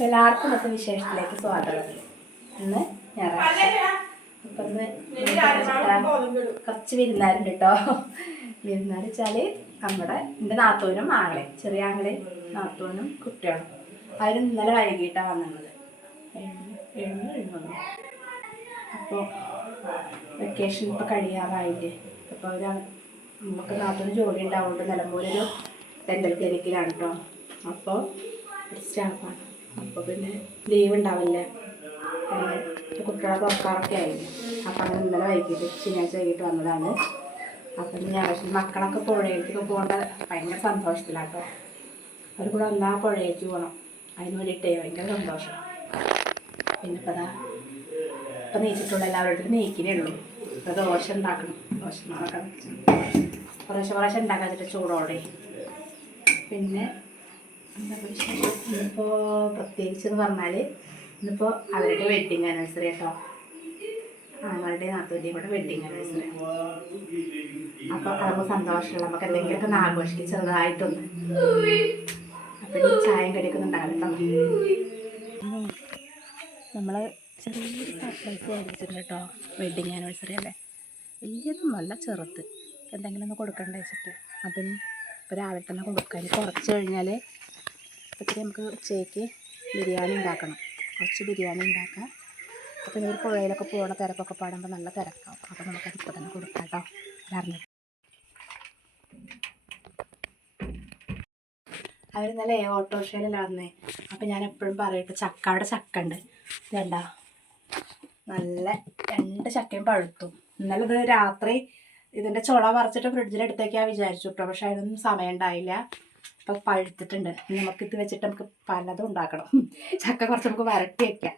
എല്ലാവർക്കും ഇന്നത്തെ വിശേഷത്തിലേക്ക് സ്വാഗതം. ഇന്ന് ഞായറാഴ്ച. ഇപ്പം കുറച്ച് വിരുന്നാരുണ്ട് കേട്ടോ. വിരുന്നാർ വെച്ചാൽ എൻ്റെ നാത്തൂനും ആങ്ങളെ, ചെറിയ ആങ്ങളെ നാത്തൂനും കുട്ടികളും. അവർ ഇന്നലെ വൈകിട്ടാണ് വന്നത്. വന്നു. അപ്പോൾ വെക്കേഷൻ ഇപ്പോൾ കഴിയാറായില്ലേ. അപ്പോൾ നമുക്ക് നാത്തൂന് ജോലി ഉണ്ടാവുകൊണ്ട് നിലമ്പൂരൊരു ഡെൻ്റൽ ക്ലിനിക്കിലാണ് കേട്ടോ. അപ്പോൾ സ്റ്റാഫാണ്. അപ്പോൾ പിന്നെ ലീവ് ഉണ്ടാവില്ല, കുട്ടികളെ തുറക്കാറൊക്കെ ആയില്ലേ. അപ്പം അങ്ങനെ ഇന്നലെ വൈകിട്ട് ശനിയാഴ്ച വൈകിട്ട് വന്നതാണ്. അപ്പം ഞാൻ മക്കളൊക്കെ പുഴയിലേക്കൊക്കെ പോകേണ്ട ഭയങ്കര സന്തോഷത്തിലാട്ടോ. അവർ കൂടെ എല്ലാ പുഴയിലേക്ക് പോകണം, അതിന് വേണ്ടിയിട്ടേ ഭയങ്കര സന്തോഷം. പിന്നെ ഇപ്പം നെയ്ച്ചിട്ടുള്ള എല്ലാവരുടെ നെയ്ക്കിനേ ഉള്ളൂ. ഇപ്പോൾ ദോശ ഉണ്ടാക്കണം, ദോശമാറൊക്കെ കുറേശ്ശെ ഉണ്ടാക്കാൻ വെച്ചിട്ട് ചൂടോടെ. പിന്നെ എന്താ വിശേഷം ഇന്നിപ്പോൾ പ്രത്യേകിച്ചെന്ന് പറഞ്ഞാൽ ഇന്നിപ്പോൾ അവരുടെ വെഡ്ഡിങ് ആനിവേഴ്സറി കേട്ടോ. ആങ്ങളുടെ നാത്തൂൻ്റെയും കൂടെ വെഡ്ഡിങ് ആനിവേഴ്സറി. അപ്പോൾ അതൊക്കെ സന്തോഷമുള്ള നമുക്ക് എന്തെങ്കിലുമൊക്കെ ആഘോഷിക്കും ചെറുതായിട്ടൊന്ന്. അപ്പോൾ ഈ ചായം കടിയൊക്കെ ഉണ്ടാകട്ടോ. നമ്മൾ ചെറിയൊരു സർപ്രൈസ് മേടിച്ചിട്ടുണ്ട് കേട്ടോ. വെഡ്ഡിങ് ആനിവേഴ്സറി അല്ലേ, വലിയതും നല്ല ചെറുത് എന്തെങ്കിലും ഒന്ന് കൊടുക്കണ്ട വെച്ചിട്ട് അതിന് ഇപ്പോൾ രാവിലെ തന്നെ കൊടുക്കാൻ. കുറച്ച് കഴിഞ്ഞാൽ ഇപ്പോഴത്തേക്ക് നമുക്ക് ഉച്ചയ്ക്ക് ബിരിയാണി ഉണ്ടാക്കണം, കുറച്ച് ബിരിയാണി ഉണ്ടാക്കാം. അപ്പോൾ ഈ പുഴയിലൊക്കെ പോകുന്ന തിരക്കൊക്കെ പാടുമ്പോൾ നല്ല തിരക്കാവും. അപ്പോൾ നമുക്കത് ഇപ്പോൾ തന്നെ കൊടുക്കാം കേട്ടോ. അറിഞ്ഞിട്ട് അവർ ഇന്നലെ ഓട്ടോറിക്ഷയിലല്ല വന്നേ. അപ്പോൾ ഞാൻ എപ്പോഴും പറയട്ടെ, അവിടെ ചക്ക ഉണ്ട് വേണ്ട, നല്ല 2 ചക്കയും പഴുത്തു. ഇന്നലെ ഇത് രാത്രി ഇതിൻ്റെ ചുള പറിച്ചിട്ട് ഫ്രിഡ്ജിലെടുത്തേക്കാൻ വിചാരിച്ചു കേട്ടോ. പക്ഷെ അതിനൊന്നും സമയം ഉണ്ടായില്ല. അപ്പം പഴുത്തിട്ടുണ്ട്. നമുക്കിത് വെച്ചിട്ട് നമുക്ക് പലതും ഉണ്ടാക്കണം. ചക്ക കുറച്ച് നമുക്ക് വരട്ടി വയ്ക്കാം.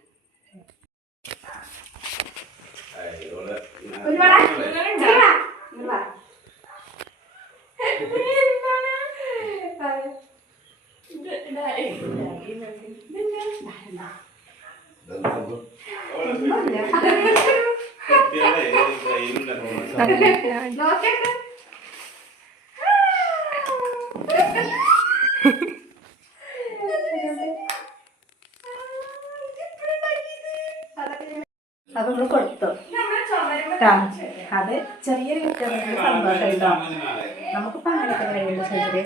അത് നമ്മൾ കൊടുത്തു. അത് ചെറിയൊരു സന്തോഷം കേട്ടോ. നമുക്കിപ്പോൾ അങ്ങനെയൊക്കെ കഴിയുമ്പോൾ ചെറിയ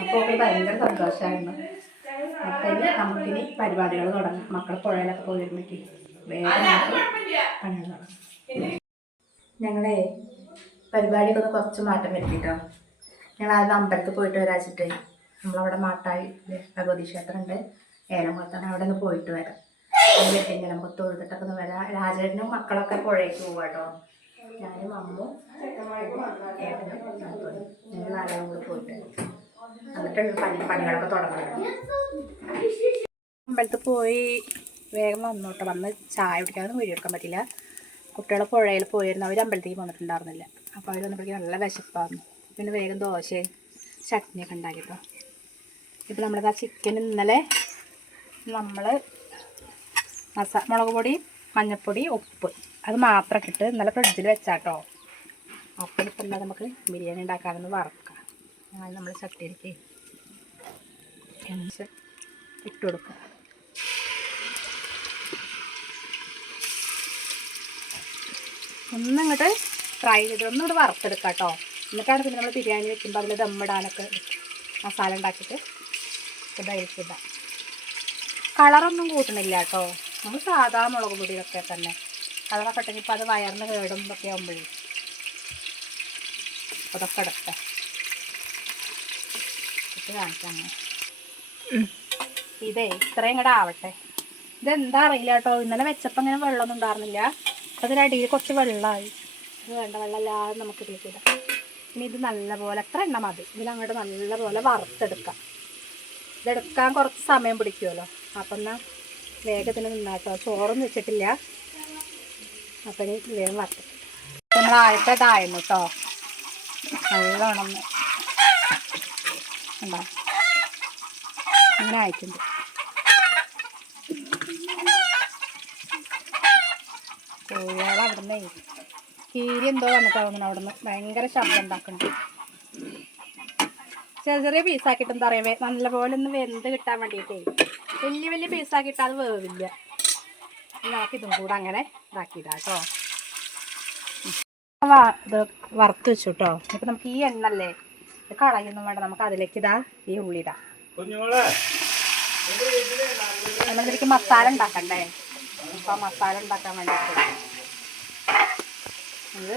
അപ്പോൾ ഭയങ്കര സന്തോഷമായിരുന്നു. അപ്പം ഇനി നമുക്കിനി പരിപാടികൾ തുടങ്ങാം. മക്കൾ പുഴയിലൊക്കെ പോയിരുന്നെങ്കിൽ വേഗം പണികൾ തുടങ്ങും. ഞങ്ങളെ പരിപാടിയൊക്കെ ഒന്ന് കുറച്ച് മാറ്റം വരുത്തിട്ടോ. ഞങ്ങൾ ആദ്യം അമ്പലത്തിൽ പോയിട്ട് വരാച്ചിട്ട് നമ്മളവിടെ മാട്ടായി ഭഗവതി ക്ഷേത്രമുണ്ട്, ഏലംകുളത്താണ്, അവിടെ ഒന്ന് പോയിട്ട് വരാം. വെട്ടിങ്ങനെ നമുക്ക് തൊഴുതിട്ടൊക്കെ ഒന്ന് വരാം. രാജേട്ടനും മക്കളൊക്കെ പുഴയ്ക്ക് പോവാം കേട്ടോ. ഞാനും അമ്മും ഏട്ടനും ഞങ്ങൾ 4 കൂടെ പോയിട്ട് എന്നിട്ട് പണികളൊക്കെ തുടങ്ങണം. അമ്പലത്തിൽ പോയി വേഗം വന്നോട്ടെ. വന്ന് ചായ കുടിക്കാനൊന്നും വീഡിയോ എടുക്കാൻ പറ്റില്ല. കുട്ടികളെ പുഴയിൽ പോയിരുന്നു, അവർ അമ്പലത്തേക്ക് വന്നിട്ടുണ്ടായിരുന്നില്ല. അപ്പോൾ അവർ വന്നപ്പോഴേക്കും നല്ല വിശപ്പായിരുന്നു. പിന്നെ വേഗം ദോശയും ചട്നിയൊക്കെ ഉണ്ടാക്കിട്ടോ. ഇപ്പോൾ നമ്മളത് ആ ചിക്കൻ ഇന്നലെ നമ്മൾ മുളക് പൊടി, മഞ്ഞൾപ്പൊടി, ഉപ്പ് അത് മാത്രം ഇട്ടിട്ട് ഇന്നലെ ഫ്രിഡ്ജിൽ വെച്ചാട്ടോ. അപ്പോൾ ഇപ്പം എന്താ നമുക്ക് ബിരിയാണി ഉണ്ടാക്കാമെന്ന് വറക്കാം. നമ്മൾ ചട്ടിയിലേക്ക് എണ്ണ ഇട്ട് കൊടുക്കുക. ഒന്നിങ്ങോട്ട് ഫ്രൈ ചെയ്ത് ഒന്നിങ്ങോട്ട് വറുത്തെടുക്കാം കേട്ടോ. എന്നിട്ടാണ് പിന്നെ നമ്മൾ ബിരിയാണി വെക്കുമ്പോൾ അതിൽ ദമ്മിടാനൊക്കെ മസാല ഉണ്ടാക്കിയിട്ട് ഇതായിരിക്കില്ല. കളറൊന്നും കൂട്ടണില്ല കേട്ടോ. നമ്മൾ സാധാ മുളക് പൊടിയൊക്കെ തന്നെ കളറൊക്കെ ഇട്ടെങ്കിൽ ഇപ്പോൾ അത് വയറിന് കേടും ഇതൊക്കെ ആകുമ്പോഴേ അതൊക്കെ എടുക്കാം ഇട്ട് കാണിക്കാം. ഇതേ ഇത്രയും കൂടെ ആവട്ടെ. ഇതെന്താ അറിയില്ല കേട്ടോ. ഇന്നലെ വെച്ചപ്പോൾ ഇങ്ങനെ വെള്ളമൊന്നും ഉണ്ടായിരുന്നില്ല. അതിനടിയിൽ കുറച്ച് വെള്ളമായി. ഇത് വേണ്ട, വെള്ളമില്ലാതെ നമുക്ക് ഇതിലേക്കിടാം. ഇനി ഇത് നല്ലപോലെ എത്ര എണ്ണ മതി ഇതിലങ്ങോട്ട് നല്ലപോലെ വറുത്തെടുക്കാം. ഇതെടുക്കാൻ കുറച്ച് സമയം പിടിക്കുമല്ലോ. അപ്പം എന്നാൽ വേഗത്തിന് നിന്നാട്ടോ. ചോറൊന്നും വെച്ചിട്ടില്ല. അപ്പം ഇനി വേഗം വറുത്തിട്ട് നമ്മൾ ആയതായിരുന്നു കേട്ടോ. നല്ലോണം ഉണ്ടോ അങ്ങനെ ആയിട്ടുണ്ട്. കോഴികൾ അവിടെ നിന്ന് കീരി എന്തോ വന്നിട്ടാവുന്നു. അവിടെ നിന്ന് ഭയങ്കര ശബ്ദം ഉണ്ടാക്കുന്നുണ്ട്. ചെറിയ ചെറിയ പീസാക്കിയിട്ട് എന്താ പറയുക, നല്ലപോലെ ഒന്ന് വെന്ത് കിട്ടാൻ വേണ്ടിയിട്ടേ. വലിയ വലിയ പീസാക്കിയിട്ട് അത് വേവില്ല. നമുക്ക് ഇതും കൂടെ അങ്ങനെ ഇതാക്കിയിടാം കേട്ടോ. ഇത് വറുത്ത് വെച്ചു കേട്ടോ. ഇപ്പം നമുക്ക് ഈ എണ്ണല്ലേ, ഇത് കളയൊന്നും വേണ്ട, നമുക്ക് അതിലേക്ക് ഇതാ ഈ ഉള്ളി ഇടാം. നമ്മളിതിലേക്ക് മസാല ഉണ്ടാക്കണ്ടേ, അപ്പം മസാല ഉണ്ടാക്കാൻ വേണ്ടിയിട്ട് ഇത്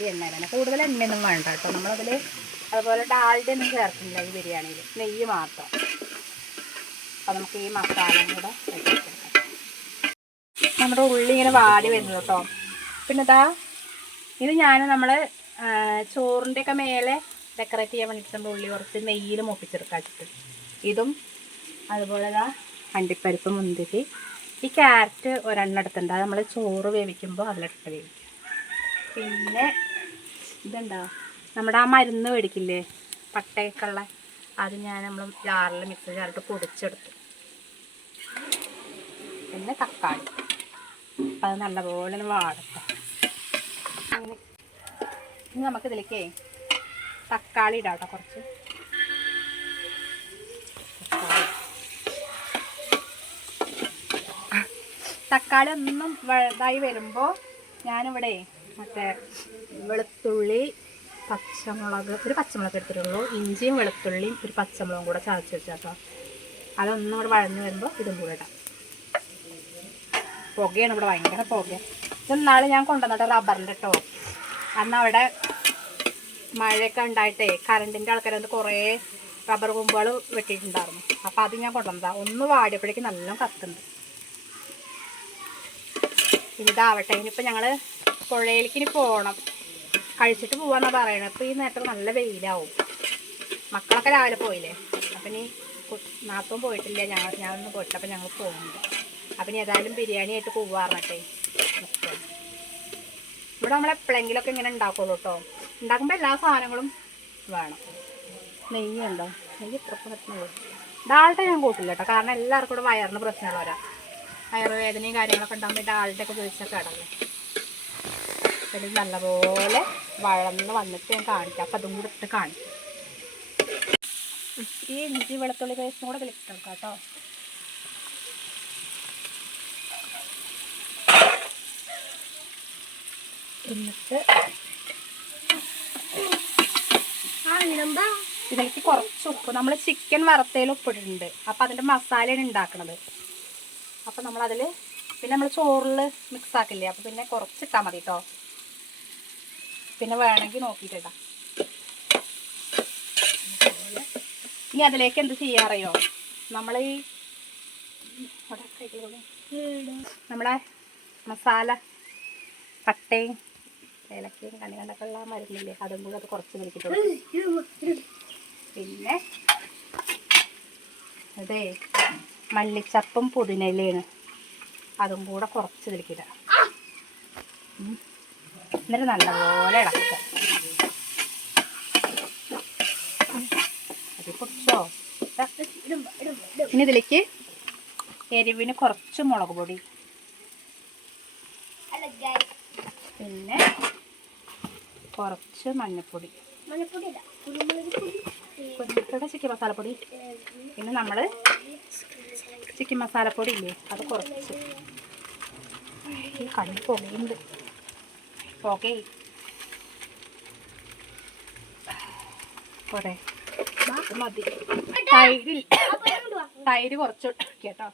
ഈ എണ്ണയിലാണ്. കൂടുതൽ എണ്ണയൊന്നും വേണ്ട കേട്ടോ. നമ്മളതിൽ അതുപോലെ ഡാൽഡ ഒന്നും ചേർക്കുന്നില്ല ഈ ബിരിയാണിയിൽ, നെയ്യ് മാത്രം. അപ്പം നമുക്ക് ഈ മസാല കൂടെ വെച്ചെടുക്കാം. നമ്മുടെ ഉള്ളി ഇങ്ങനെ വാടി വരുന്നത് കേട്ടോ. പിന്നെ ഇതാ ഇത് നമ്മൾ ചോറിൻ്റെയൊക്കെ മേലെ ഡെക്കറേറ്റ് ചെയ്യാൻ വേണ്ടിയിട്ട് നമ്മൾ ഉള്ളി കുറച്ച് നെയ്യിൽ മൂപ്പിച്ചെടുക്കാൻ വെച്ചിട്ട് ഇതും അതുപോലെ ഇതാ അണ്ടിപ്പരിപ്പ്, മുന്തിരി, ഈ ക്യാരറ്റ് ഒരെണ്ണം എടുത്തിട്ടുണ്ട്. അത് നമ്മൾ ചോറ് വേവിക്കുമ്പോൾ അതിലിട്ട് വേവിക്കും. പിന്നെ ഇതെന്താ നമ്മുടെ ആ മരുന്ന് മേടിക്കില്ലേ പട്ടയൊക്കെയുള്ള, അത് നമ്മൾ ജാറിൽ മിക്സ് ജാറിട്ട് പൊടിച്ചെടുത്തു. പിന്നെ തക്കാളി, അത് നല്ലപോലെ ഒന്ന് വാടട്ടെ. ഇനി നമുക്കിതിലേക്ക് തക്കാളി ഇടാം കേട്ടോ. കുറച്ച് തക്കാളി ഒന്നും വലുതായി വരുമ്പോൾ ഞാനിവിടെ മറ്റേ വെളുത്തുള്ളി, പച്ചമുളക്, ഒരു പച്ചമുളക് എടുത്തിട്ടുള്ളൂ, ഇഞ്ചിയും വെളുത്തുള്ളിയും ഒരു പച്ചമുളകും കൂടെ ചതച്ച് വെച്ചാട്ടോ. അതൊന്നും കൂടെ വഴഞ്ഞ് വരുമ്പോൾ ഇതും കൂടെ ഇടാം. പുകയാണ് ഇവിടെ, ഭയങ്കര പുക. ഇന്നാൾ ഞാൻ കൊണ്ടുവന്നിട്ട് റബ്ബറിൻ്റെ കേട്ടോ. അന്ന് അവിടെ മഴയൊക്കെ ഉണ്ടായിട്ടേ കറണ്ടിൻ്റെ ആൾക്കാരത് കുറേ റബ്ബർ കൊമ്പുകൾ വെട്ടിയിട്ടുണ്ടായിരുന്നു. അപ്പോൾ അത് ഞാൻ കൊണ്ടുവന്നതാണ്. ഒന്ന് വാടിയപ്പോഴേക്കും നല്ല കത്തുണ്ട്. പിന്നെ ഇതാവട്ടെ. ഇനിയിപ്പോൾ ഞങ്ങൾ പുഴയിലേക്ക് ഇനി പോകണം, കഴിച്ചിട്ട് പോകാമെന്നാണ് പറയണത്. അപ്പോൾ ഈ നേരത്തിൽ നല്ല വെയിലാവും. മക്കളൊക്കെ രാവിലെ പോയില്ലേ. അപ്പം ഇനി നാത്തും പോയിട്ടില്ല, ഞാനൊന്നും പോയിട്ടില്ല. അപ്പം ഞങ്ങൾ പോകുന്നുണ്ട്. അപ്പം ഇനി ഏതായാലും ബിരിയാണി ആയിട്ട് പോകാറുണ്ടേ. ഇവിടെ നമ്മൾ എപ്പോഴെങ്കിലുമൊക്കെ ഇങ്ങനെ ഉണ്ടാക്കുള്ളൂ കേട്ടോ. ഉണ്ടാക്കുമ്പോൾ എല്ലാ സാധനങ്ങളും വേണം. നെയ്യുണ്ടോ? നെയ്യ് ഇത്രക്ക് പറ്റുന്നുള്ളൂ. ഡാൾഡ ഞാൻ കൂട്ടില്ല കേട്ടോ, കാരണം എല്ലാവർക്കും കൂടെ വയറിന് പ്രശ്നമുള്ളവരാ. വയറുവേദനയും കാര്യങ്ങളൊക്കെ ഉണ്ടാകുമ്പോൾ ഡാൾഡ ഒക്കെ ഉപയോഗിച്ചൊക്കെ ഇടല്ലേ. പിന്നെ നല്ലപോലെ വഴന്ന് വന്നിട്ട് ഞാൻ കാണിക്കാം. അപ്പം അതും കൂടെ ഇട്ട് കാണിക്കാം. ഈ ഇഞ്ചി വെളുത്തുള്ളി പേസ്റ്റും കൂടെ വിളിക്കാം കേട്ടോ. എന്നിട്ട് ഇതിലേക്ക് കുറച്ച് ഉപ്പ്, നമ്മൾ ചിക്കൻ വറുത്തതിൽ ഉപ്പിട്ടിട്ടുണ്ട്. അപ്പം അതിൻ്റെ മസാലയാണ് ഉണ്ടാക്കുന്നത്. അപ്പം നമ്മളതിൽ പിന്നെ നമ്മൾ ചോറിൽ മിക്സ് ആക്കില്ലേ, അപ്പം പിന്നെ കുറച്ചിട്ടാൽ മതി കേട്ടോ. പിന്നെ വേണമെങ്കിൽ നോക്കിയിട്ടിടാം. ഇനി അതിലേക്ക് എന്ത് ചെയ്യാറിയോ, നമ്മൾ ഈ നമ്മളെ മസാല പട്ടയും ഏലക്കയും കണികണ്ടൊക്കെ ഉള്ള മരുന്നില്ലേ, അതും കൂടെ അത് കുറച്ച് വലിക്കിട്ടുള്ളൂ. പിന്നെ അതേ മല്ലിച്ചപ്പും പുതിനയിലയാണ്, അതും കൂടെ കുറച്ച് ഇതിലേക്കിടാം. എന്നിട്ട് നല്ലപോലെ ഇളക്കുക. അത് പൊടിച്ചോ. ഇനി ഇതിലേക്ക് എരിവിന് കുറച്ച് മുളക് പൊടി, പിന്നെ കുറച്ച് മഞ്ഞൾപ്പൊടി, ചിക്കൻ മസാലപ്പൊടി, പിന്നെ നമ്മൾ ചിക്കൻ മസാലപ്പൊടി ഇല്ലേ അത് കുറച്ച്. ഈ കണ്ണ് പുകയുണ്ട്, പുകേ പോരെ മതി. തൈര് കുറച്ച് കേട്ടോ.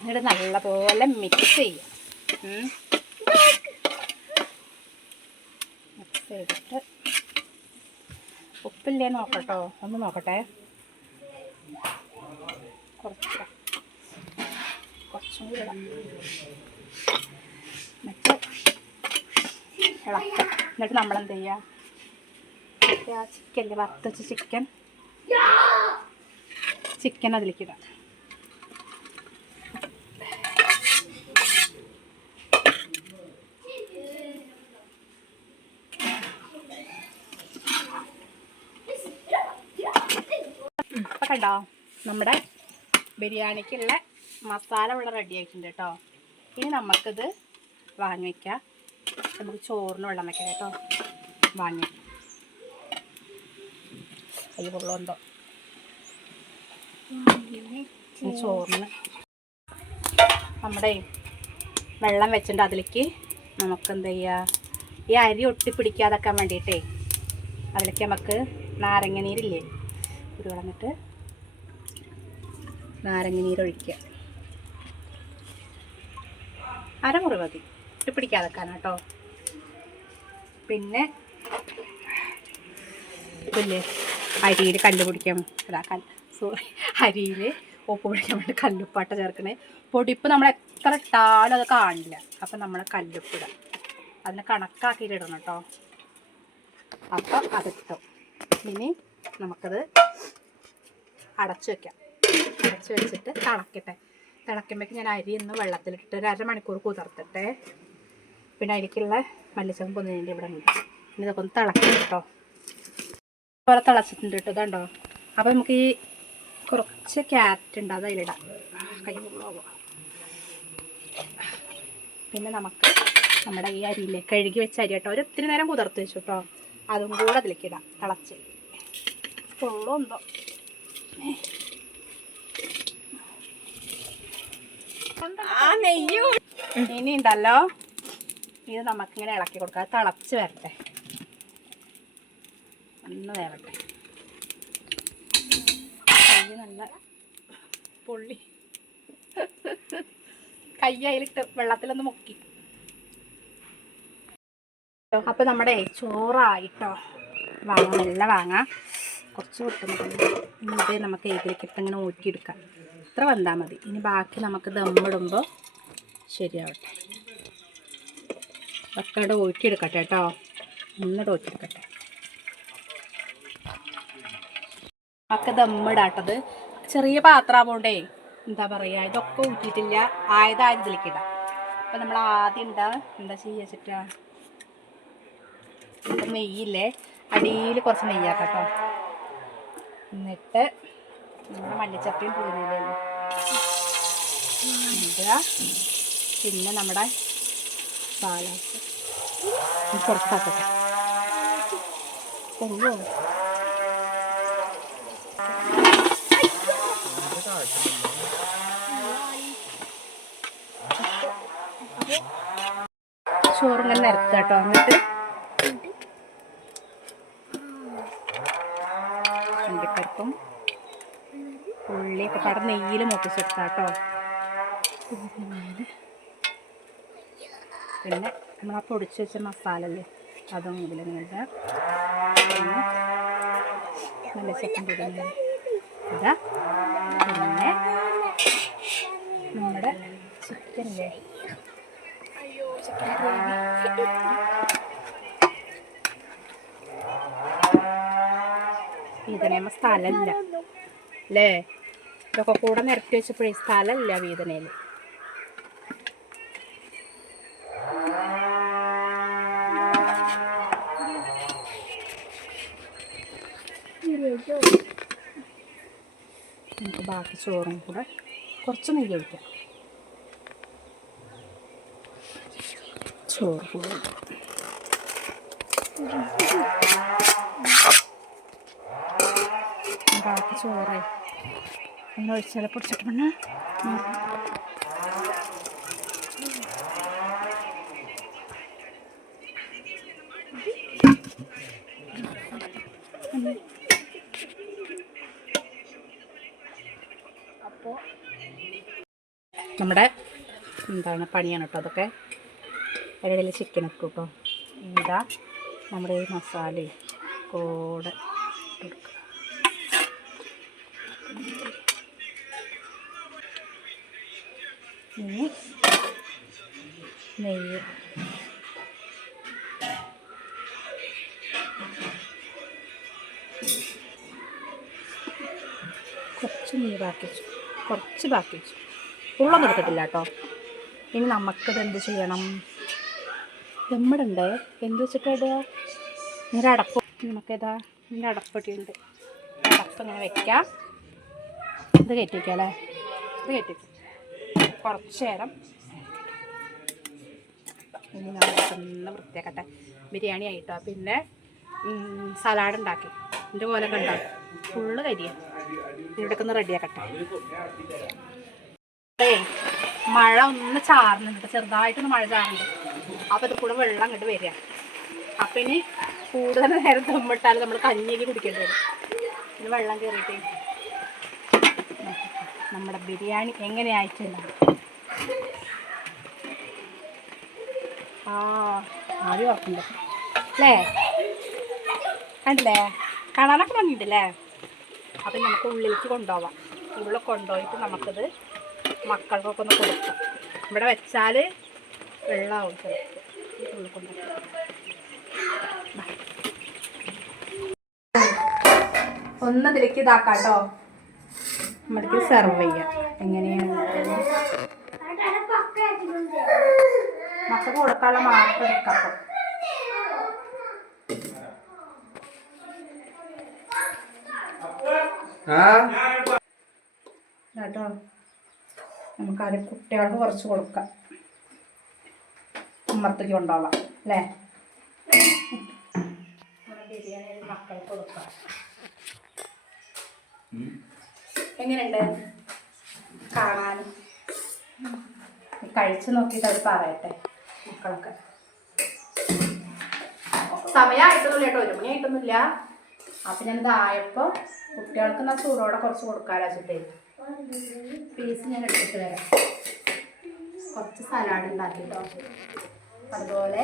എന്നിട്ട് നല്ലപോലെ മിക്സ് ചെയ്യാം. മിക്സ് ചെയ്തിട്ട് ഉപ്പില്ലേ നോക്കട്ടോ, ഒന്ന് നോക്കട്ടെ. കുറച്ചും കൂടി ഇടാം. എന്നിട്ട് ഇളക്കാം. എന്നിട്ട് നമ്മളെന്ത് ചെയ്യുക, ആ ചിക്കനിൽ വറുത്തച്ച ചിക്കൻ അതിലേക്ക് ഇടാം. അപ്പം കണ്ടോ, നമ്മുടെ ബിരിയാണിക്കുള്ള മസാല ഇവിടെ റെഡി ആയിട്ടുണ്ട് കേട്ടോ. ഇനി നമുക്കിത് വാങ്ങി വയ്ക്കാം. നമുക്ക് ചോറിന് വെള്ളം വെക്കാം കേട്ടോ. വാങ്ങി കൈ കൊള്ളുണ്ടോ ചോറിന് നമ്മുടെ വെള്ളം വെച്ചിട്ട് അതിലേക്ക് നമുക്ക് എന്ത് ചെയ്യുക, ഈ അരി ഒട്ടിപ്പിടിക്കാതെക്കാൻ വേണ്ടിയിട്ടേ അതിലേക്ക് നമുക്ക് നാരങ്ങ നീരില്ലേ ഒരു കളഞ്ഞിട്ട് നാരങ്ങ നീരൊഴിക്കുക. അരമുറി മതി ഒട്ടിപ്പിടിക്കാതെക്കാൻ കേട്ടോ. പിന്നെ ഇല്ലേ അരിയിൽ കല്ല് പിടിക്കാൻ അരിയിൽ ഉപ്പ് പിടിക്കാൻ വേണ്ടി കല്ലുപ്പാട്ട ചേർക്കണേ. പൊടിപ്പ് നമ്മൾ എത്ര ഇട്ടാലും അത് കാണില്ല. അപ്പം നമ്മൾ കല്ലുപ്പിടാം, അതിനെ കണക്കാക്കിയിട്ട് ഇടണം കേട്ടോ. അപ്പം അതിട്ടു. ഇനി നമുക്കത് അടച്ചു വയ്ക്കാം. അടച്ചു വെച്ചിട്ട് തിളക്കട്ടെ. തിളക്കുമ്പോഴേക്ക് ഞാൻ അരി ഒന്ന് വെള്ളത്തിലിട്ടിട്ട് ഒരു അരമണിക്കൂർ കുതിർത്തിട്ടെ. പിന്നെ അരിക്കുള്ള മല്ലിച്ചപ്പ് പൊന്നിൻ്റെ ഇവിടെ ഉണ്ട്. ഇനി ഇതൊക്കെ ഒന്ന് തിളക്കണം കേട്ടോ. അതുപോലെ തിളച്ചിട്ടുണ്ട് കേട്ടോ. ഇതുണ്ടോ. അപ്പോൾ നമുക്ക് ഈ കുറച്ച് ക്യാരറ്റ് ഉണ്ട്, അത് അതിലിടാം. കൈ പോകുക. പിന്നെ നമുക്ക് നമ്മുടെ ഈ അരിയില്ലേ കഴുകി വെച്ച അരി കേട്ടോ, ഒരു ഒത്തിരി നേരം കുതിർത്ത് വെച്ചു കേട്ടോ. അതും കൂടെ അതിലേക്ക് ഇടാം. തിളച്ച് കൊള്ളുണ്ടോ. ഇനി ഉണ്ടല്ലോ, ഇത് നമുക്കിങ്ങനെ ഇളക്കി കൊടുക്കാം. തിളച്ച് വരട്ടെ, ഒന്ന് വേവട്ടെ. കൈ നല്ല പൊള്ളി, കൈ അതിലിട്ട് വെള്ളത്തിലൊന്ന് മുക്കി. അപ്പോൾ നമ്മുടെ ചോറായിട്ടോ. വാങ്ങാം, നല്ല വാങ്ങാം. കുറച്ച് കിട്ടുന്നുണ്ട്. ഇത് നമുക്ക് ഇതിലേക്ക് ഇട്ട് ഇങ്ങനെ ഊറ്റിയെടുക്കാം. ഇത്ര വന്നാൽ മതി. ഇനി ബാക്കി നമുക്ക് ദമ്മിടുമ്പോൾ ശരിയാവട്ടെ. ഒക്കെ ഇവിടെ ഊറ്റിയെടുക്കട്ടെ കേട്ടോ. ഒന്നിട്ട് ഊറ്റിയെടുക്കട്ടെ. ഒക്കെ ദമ്മിടാട്ടത് ചെറിയ പാത്രമാകൊണ്ടേ എന്താ പറയുക, ഇതൊക്കെ ഊറ്റിയിട്ടില്ല. ആയതായത് ഇതിലേക്കിടാം. അപ്പം നമ്മൾ ആദ്യം എന്താ ചെയ്യുക വെച്ചിട്ടാ, നെയ്യില്ലേ അടിയിൽ കുറച്ച് നെയ്യാക്കാം കേട്ടോ. എന്നിട്ട് നമ്മുടെ മല്ലിച്ചപ്പയും പുതിനയിലല്ലേ ഇടുക. പിന്നെ നമ്മുടെ പാലാസ് കുറച്ചാക്കട്ടെ. കൊള്ളു ചോറിങ്ങനെ നിരത്തുക കേട്ടോ. എന്നിട്ട് അണ്ടിപ്പരിപ്പും ഉള്ളിയൊക്കെ പാടെ നെയ്യിൽ മുട്ടിച്ചെടുക്കാം കേട്ടോ. പിന്നെ നമ്മൾ പൊടിച്ച് വെച്ച മസാല അല്ലേ അതും ഇതിലിങ്ങനെ പിന്നെ നല്ല ചിക്കൻ പൊടി ഇതാ. പിന്നെ നമ്മുടെ ചിക്കനില്ലേ, ചിക്കൻ ഗ്രേവി വീതനയുമ്പോൾ സ്ഥലമില്ല അല്ലേ. ഇതൊക്കെ കൂടെ നിരത്തി വെച്ചപ്പോഴേ സ്ഥലമില്ല വീതനയിൽ. നമുക്ക് ബാക്കി ചോറും കൂടെ കുറച്ച് നെയ്യ് ഒഴിക്കാം. ചോറ് കൂടെ ബാക്കി ചോറായി ഒന്ന് ഒഴിച്ചാൽ പൊടിച്ചിട്ട് വേണം. അപ്പോൾ നമ്മുടെ എന്താണ് പണിയാണ് കേട്ടോ അതൊക്കെ. അതിനിടയിൽ ചിക്കൻ ഇട്ടു കേട്ടോ. ഇതാ നമ്മുടെ ഈ മസാലയും കൂടെ കൊടുക്കുക. ഇനി നെയ്യ് കുറച്ച് നെയ്യ് ബാക്കി വെച്ചു, കുറച്ച് ബാക്കി വെച്ചു. ഫുള്ളൊന്നും എടുത്തിട്ടില്ല കേട്ടോ. ഇനി നമുക്കത് എന്ത് ചെയ്യണം, ദമ്മിടണ്ടേ. എന്ത് വെച്ചിട്ടാ ഇടുക, ഇങ്ങനെ അടപ്പ്. നമുക്കിതാ ഇങ്ങനെ അടപ്പൊട്ടിയുണ്ട്. അടപ്പ് ഇങ്ങനെ വെക്കാം. ഇത് കയറ്റി വയ്ക്കാം അല്ലേ. ഇത് കയറ്റി വയ്ക്കാം കുറച്ച് നേരം. ഇനി നമ്മൾ വൃത്തിയാക്കട്ടെ. ബിരിയാണി ആയിട്ടോ. പിന്നെ സലാഡ് ഉണ്ടാക്കി. എൻ്റെ പോലെ കണ്ടോ ഫുള്ള് കരിയാണ്. ഇവിടേക്ക് ഒന്ന് റെഡിയാക്കട്ടെ. മഴ ഒന്ന് ചാറുന്നുണ്ട്, ചെറുതായിട്ടൊന്ന് മഴ ചാറുന്നുണ്ട്. അപ്പോൾ ഇത് കൂടെ വെള്ളം അങ്ങോട്ട് വരിക. അപ്പം ഇനി കൂടുതൽ നേരം തുമ്മിട്ടാൽ നമ്മൾ കഞ്ഞിയിൽ കുടിക്കേണ്ടി വരും. ഇനി വെള്ളം കയറിയിട്ട് നമ്മുടെ ബിരിയാണി എങ്ങനെയായിട്ടുണ്ടാവും. ആദ്യം ഓർക്കുന്നുണ്ട് അല്ലേ? കണ്ടില്ലേ? കാണാനൊക്കെ ഭംഗിയുണ്ടല്ലേ? അപ്പം നമുക്ക് ഉള്ളിലേക്ക് കൊണ്ടുപോവാം. ഉള്ളിൽ കൊണ്ടുപോയിട്ട് നമുക്കിത് മക്കൾക്കൊക്കെ ഒന്ന് കൊടുക്കാം. ഇവിടെ വെച്ചാൽ വെള്ളമാവും. ഉള്ളിൽ കൊണ്ടുപോയി ഒന്ന് ഇതിലേക്ക് ഇതാക്കാം കേട്ടോ. നമ്മൾക്ക് സെർവ് ചെയ്യാം. എങ്ങനെയാണ് മക്കൾക്ക് കൊടുക്കാനുള്ള മാത്രം എടുക്കാം. കേട്ടോ നമുക്കാദ്യം കുട്ടികൾക്ക് കുറച്ച് കൊടുക്കാം. ഉമ്മത്തേക്ക് കൊണ്ടുപോവാം അല്ലേ? ബിരിയാണി മക്കൾക്ക് കൊടുക്കാം. എങ്ങനെയുണ്ട് കാണാൻ? കഴിച്ച് നോക്കിയിട്ട് അത് പറയട്ടെ മക്കളൊക്കെ. സമയമായിട്ടൊന്നുമില്ല കേട്ടോ, 1 മണി ആയിട്ടൊന്നുമില്ല. അപ്പം ഞാനിതായപ്പോൾ കുട്ടികൾക്ക് എന്നാൽ ചൂടോടെ കുറച്ച് കൊടുക്കാമല്ലോ വെച്ചിട്ടേ പീസ് ഞാൻ എടുത്തിട്ട് വരാം. കുറച്ച് സലാഡ് ഉണ്ടാക്കിട്ടോ. അതുപോലെ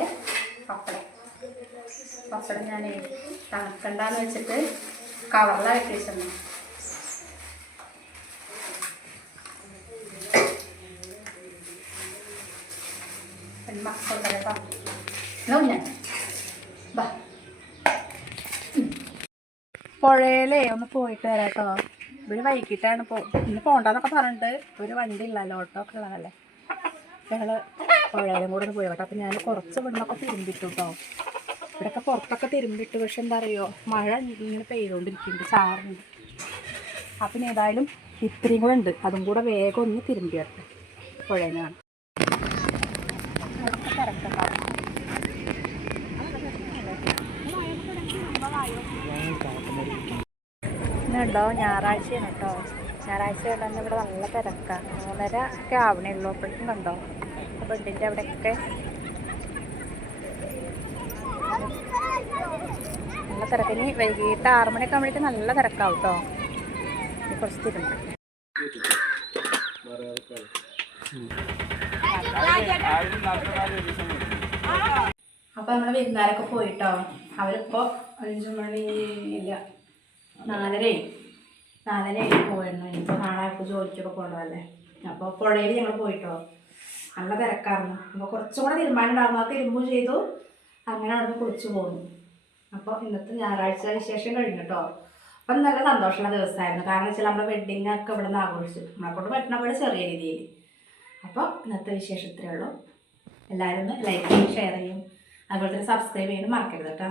പപ്പടം ഞാൻ തണുക്കണ്ടെന്ന് വെച്ചിട്ട് കവറിലായിട്ട് വെച്ചിരുന്നു. മക്കളുടെ ഞാൻ പുഴയിലേ ഒന്ന് പോയിട്ട് വരാം കേട്ടോ. ഇവിടെ വൈകിട്ടാണ് ഇന്ന് പോകണ്ടെന്നൊക്കെ പറഞ്ഞിട്ട് ഒരു വണ്ടി ഇല്ലല്ലോ, ഓട്ടോ ഒക്കെ ഉള്ളതല്ലേ. ഞങ്ങൾ പുഴയിലും കൂടെ ഒന്ന് പോയി കേട്ടോ. അപ്പം ഞാൻ കുറച്ച് ഇവിടുന്നൊക്കെ തിരുമ്പിട്ടു കേട്ടോ. ഇവിടെയൊക്കെ പുറത്തൊക്കെ തിരുമ്പിട്ടു. പക്ഷെ എന്താ പറയുക, മഴ ഇങ്ങനെ പെയ്തുകൊണ്ടിരിക്കുന്നുണ്ട്, ചാറുണ്ട്. അപ്പം ഏതായാലും ഇത്രയും കൂടെ ഉണ്ട്, അതും കൂടെ വേഗം ഒന്ന് തിരുമ്പി വരട്ടെ. പുഴയിൽ നിന്നാണ് തിരക്കുണ്ടാവും. ഇന്നുണ്ടോ ഞായറാഴ്ചയാണ് കേട്ടോ. ഞായറാഴ്ച തന്നെ ഇവിടെ നല്ല തിരക്കാണ്. 3:30 ഒക്കെ ആവണേ ഉള്ളൂ. അപ്പോഴേക്കും കണ്ടോ ബെഡിൻ്റെ അവിടെയൊക്കെ നല്ല തിരക്കിന്. വൈകിട്ട് 6 മണിയൊക്കെ ആകുമ്പോഴേക്കും നല്ല തിരക്കാവും കേട്ടോ. കുറച്ച് തിരുമ്പ്. അപ്പോൾ നമ്മൾ വിരുന്നാരൊക്കെ പോയിട്ടോ. അവരിപ്പോൾ 5 മണി ഇല്ല 4:30 പോയിരുന്നു. ഇനിയിപ്പോൾ നാളെ ഇപ്പോൾ ജോലിക്കൊക്കെ പോകേണ്ടതല്ലേ. അപ്പോൾ പുഴയിൽ ഞങ്ങൾ പോയിട്ടോ. നല്ല തിരക്കായിരുന്നു. അപ്പോൾ കുറച്ചും കൂടെ തീരുമാനമുണ്ടായിരുന്നു. അത് തിരുമ്പും ചെയ്തു. അങ്ങനെ അവിടെ കുളിച്ച് പോകുന്നു. അപ്പോൾ ഇന്നത്തെ ഞായറാഴ്ച വിശേഷം കഴിഞ്ഞു കേട്ടോ. അപ്പം നല്ല സന്തോഷമുള്ള ദിവസമായിരുന്നു. കാരണം വെച്ചാൽ നമ്മുടെ വെഡ്ഡിങ് ഒക്കെ ഇവിടെ നിന്ന് ആഘോഷിച്ചു. നമ്മളെ കൊണ്ട് പറ്റുന്ന പോലെ ചെറിയ രീതിയിൽ. അപ്പോൾ ഇന്നത്തെ വിശേഷം ഇത്രയേ ഉള്ളൂ. എല്ലാവരും ഒന്ന് ലൈക്ക് ചെയ്യും, ഷെയർ ചെയ്യും, അതുപോലെ തന്നെ സബ്സ്ക്രൈബ് ചെയ്യാനും മറക്കരുത് കേട്ടോ.